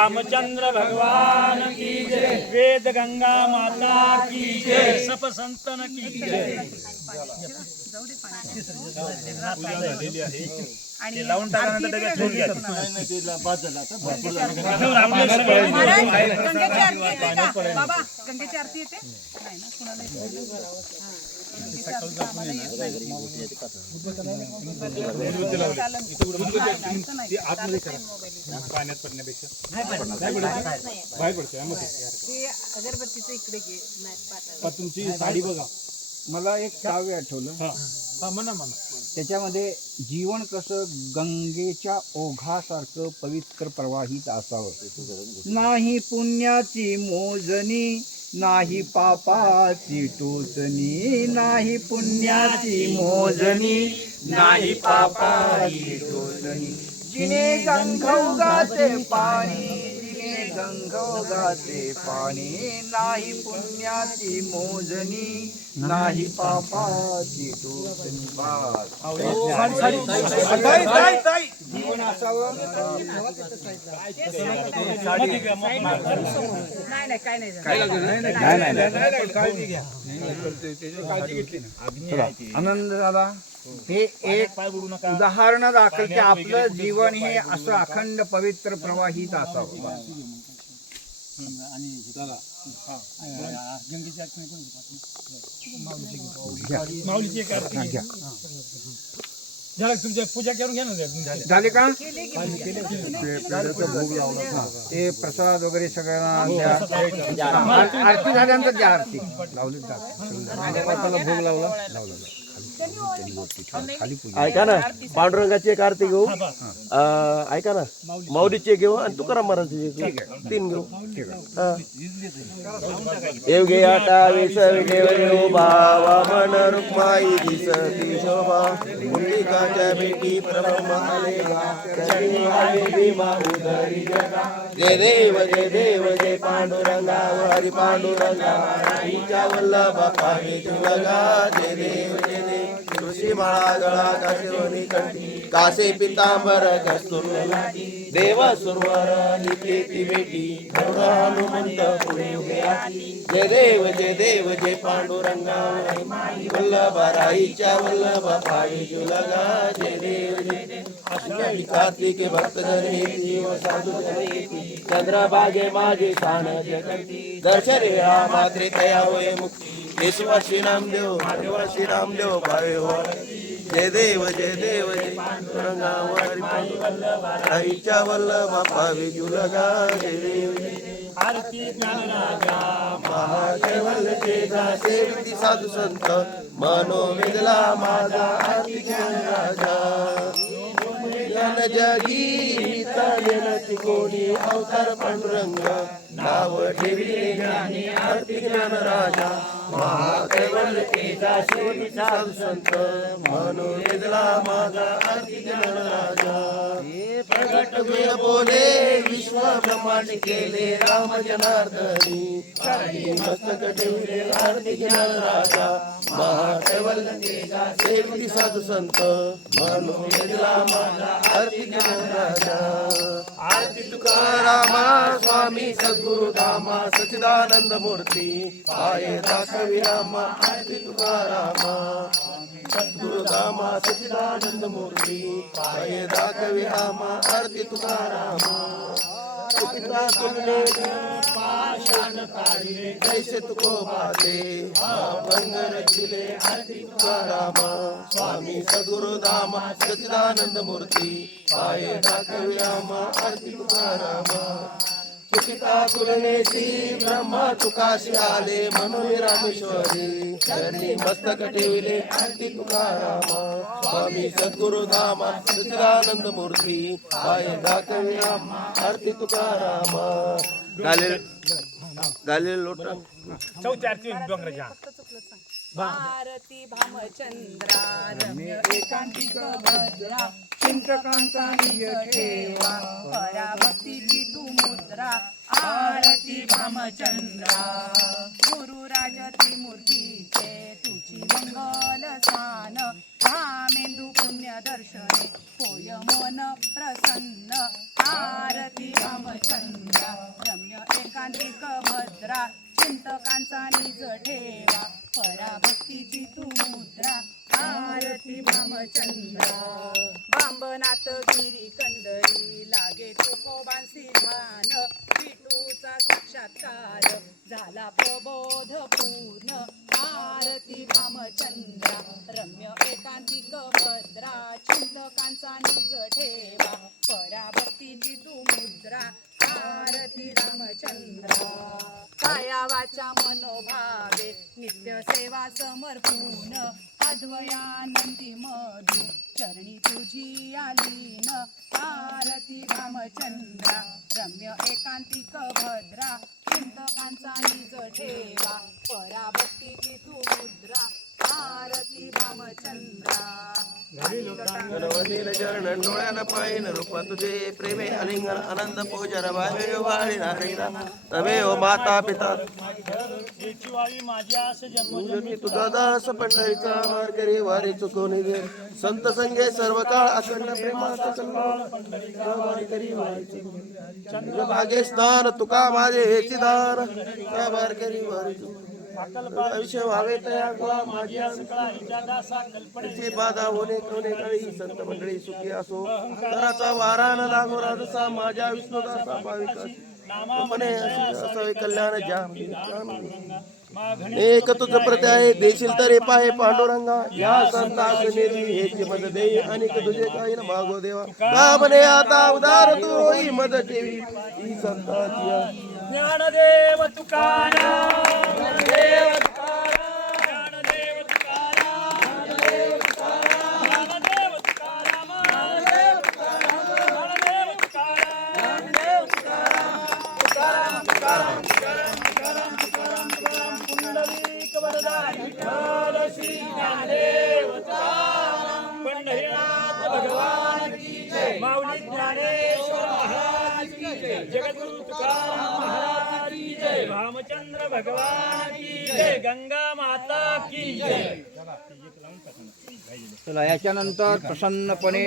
रामचंद्र भगवान की जय, वेद गंगा माता की जय, सप संतन की जय। आणि लावून टाकल्यानंतर डब्यात ठेवून घ्या। गंगेची आरती येते का बाबा? गंगेची आरती येते नाही ना कुणाला पाण्यात पडण्यापेक्षा अगरबत्तीचं इकडे घे तुमची साडी बघा. मला एक काव्य आठवलं. म्हणा म्हणा। त्याच्यामध्ये जीवन कसं गंगेच्या ओघासारखं पवित्र प्रवाहित असावं, नाही पुण्याची मोजणी नाही पापाची टोचणी, नाही पुण्याची मोजणी नाही पापाची टोचणी, जिने गंगोगाचे पाणी जिने गंगोगाचे पाणी, नाही पुण्याची मोजणी नाही पापाची टोचणी. जीवन असावं. नाही काय नाही आनंद दादा, हे एक उदाहरण दाखल की आपलं जीवन हे असं अखंड पवित्र प्रवाहित असावं. माऊलीची एक आरती घ्या। झालं तुमच्या पूजा करून घ्या ना। झाले का? ते प्रसाद वगैरे सगळ्यांना द्या. आरती झाल्यानंतर द्या. आरती लावली भोग लावला. ऐका ना, पांडुरंगाची एक आरती घेऊ, ऐका ना, माऊलीची घेऊ आणि तुकाराम महाराजांची घेऊ, 3 घेऊ. येव घे आटा विसर्गेव बावा मन रुक्माई दिसती शोभा, मुंडिकाच्या बेटी प्रभमा आलेला चरणी आहे भीमा उदरी जगा. जय देव जय पांडुरंगा हरी पांडुरंगा, आईच्या वल्लभा पावे तुलगा. जय देव ऋषी माळा गळा काशिवनी कंठी, कासे पितांबर कस्तुरी लाटी, देव सुरवर निकेती बेटी गरुड हनुमंत पुढे उभे आटी. जय देव जय पांडुरंगा हरी वल्लभा, राईच्या वल्लभा पावे तुलगा. जय देव आषाढी कार्तिके भक्त जन जीव साधू जन, चंद्रभागे माझे शान जगती, दर्शन वेळा मात्रे तया होय मुक्ती. केशवा श्री नामदेव माधवा श्री रामदेव भावे हो. जय देव जय पांडुरंगा हरी पांडुरंगा, राईच्या वल्लभा पावे तुलगा. जय देव आरती ज्ञानराजा महाकेवल तेजा सेविती साधू संत, मनोवेदला माझा आरती ज्ञानराजा. ज्ञान जगी चालेल कोणी अवतार पांडुरंग, नाव ठेविले ज्ञानी आरती ज्ञानराजा. महाकेवल तेजा सेविती साधू संत, मनोवेदला माझा आरती ज्ञानराजा. प्रगट वेळ बोले विश्व ब्रह्मांड केले राम जनार्दनी, काळी मस्तक ठेवले आरती ज्ञानराजा. महाकेवल तेजा सेविती साधू संत, मनोवेदला माझा आरती ज्ञानराजा. आरती तुकारामा स्वामी सद्गुरु धामा सच्चिदानंद मूर्ती, पाये दाखवी रामा. आरती तुकारामा सद्गुरु धामा सच्चिदानंद मूर्ती, पाये दाखवी रामा. आरती तुकारामा तुका तुमने पाषाण काढले कैसे तुको बाते, भंग रचिले. आरती तुकारामा स्वामी सद्गुरु धामा सच्चिदानंद मूर्ती, पाये दाखवी रामा. आरती तुकारामा चुकिता तुलनेशी ब्रह्मा तुकाशी आले म्हणून रामेश्वरी, चरणी मस्तक ठेवले. आरती तुकारामा स्वामी सद्गुरु धामा सच्चिदानंद मूर्ती, पाये दाखवी रामा. आरती तुकारामा गाले लोट चौथी आरती डोंगराच्या. आरती भामचंद्रा रम्य एकांतिक भद्रा, चिंतकांचा निज ठेवा पराभक्तीची तू मुद्रा. आरती भामचंद्रा गुरुराज त्रिमूर्तीचे तुझी मंगल स्थान, भामेंदू पुण्य दर्शने होय मन प्रसन्न. आरती भामचंद्र ठेवा पराभक्तीची तू मुद्रा आरती भामचंद्रा बांबनाथ गिरी कंदरी लागे तुकोबांसी ध्यान विठूचा साक्षात्कार झाला प्रबोध पूर्ण आरती भामचंद्रा रम्य एकांतिक भद्रा चिंतकांचा निज ठेवा पराभक्तीची तू मुद्रा आरती रामचंद्रा काया वाचा मनोभावे नित्य सेवा समर्पून अद्वयानंदी मधु चरणी तुझी आलीन आरती रामचंद्रा रम्य एकांतिक भद्रा चिंतकांचा निज ठेवा पराभक्तीची तू मुद्रा आरती रामचंद्रा गणपतीला चरण डोळ्याला पायन रूप तुझे प्रेमे अलिंगन आनंद पूजन भावे वाळी नारीला तवे ओ माता पिता याची व्हावी माझ्यास जन्मजन्मी पूजनी तुझा दास पंढरीचा मार करी वारी चुकवणी दे संत संगे सर्व काळ अखंड प्रेमाचा कल्लोळ करी वारी भागे स्नान तुका माझे हेची दान बार करी वारी आयुष्य व्हावे तया गोळा माझ्या सकळा हिच्या दासा कल्पनेची तिची बाधा होणे कोणे काळी संत मंडळी सुखी असो घराचा वारा न लागो राजसा माझ्या विष्णुदासा भाविकासी मने असावे कल्याण जाम एक तुझ प्रत्याय देशील तरी पाहे पांडुरंगा या संतास निधी हेची मद देई आणि तुझे काही न मागो देवा का म्हणे आता उदार तू होई मद ठेवी ही संताची ज्ञानदेव तुकाराम ज्ञानदेव तुकाराम ज्ञानदेव तुकाराम ज्ञानदेव तुकाराम ज्ञानदेव तुकाराम ज्ञानदेव तुकाराम ज्ञानदेव तुकाराम तुकाराम तुकाराम तुकाराम तुकाराम पुंडलिक वरदान विठ्ठल श्री ज्ञानदेव तुकाराम पंढरीनाथ भगवान की जय माऊली ज्ञानेश्वर महाराज की जय जगद्गुरु तुकाराम महाराज की जय रामचंद्र भगवान की जय गंगा माता की जय चला याच्यानंतर प्रसन्नपणे